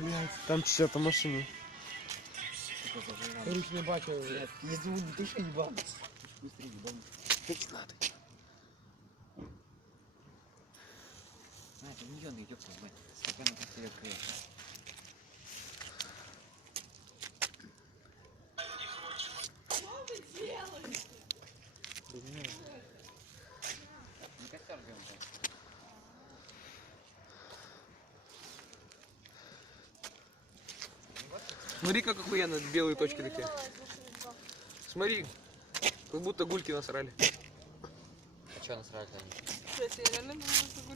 Блядь, там чья-то машина. Руч не бачу, блядь. Не звук, не туши, не бам. Быстрее, не бам. Не надо. А, это миньоны идет, блядь. Стаканы просто ее крышь. Не костер ждем, блядь. Смотри, как охуенно белые точки такие. Смотри, как будто гульки насрали. А что насрать они? Кстати, я реально думала, что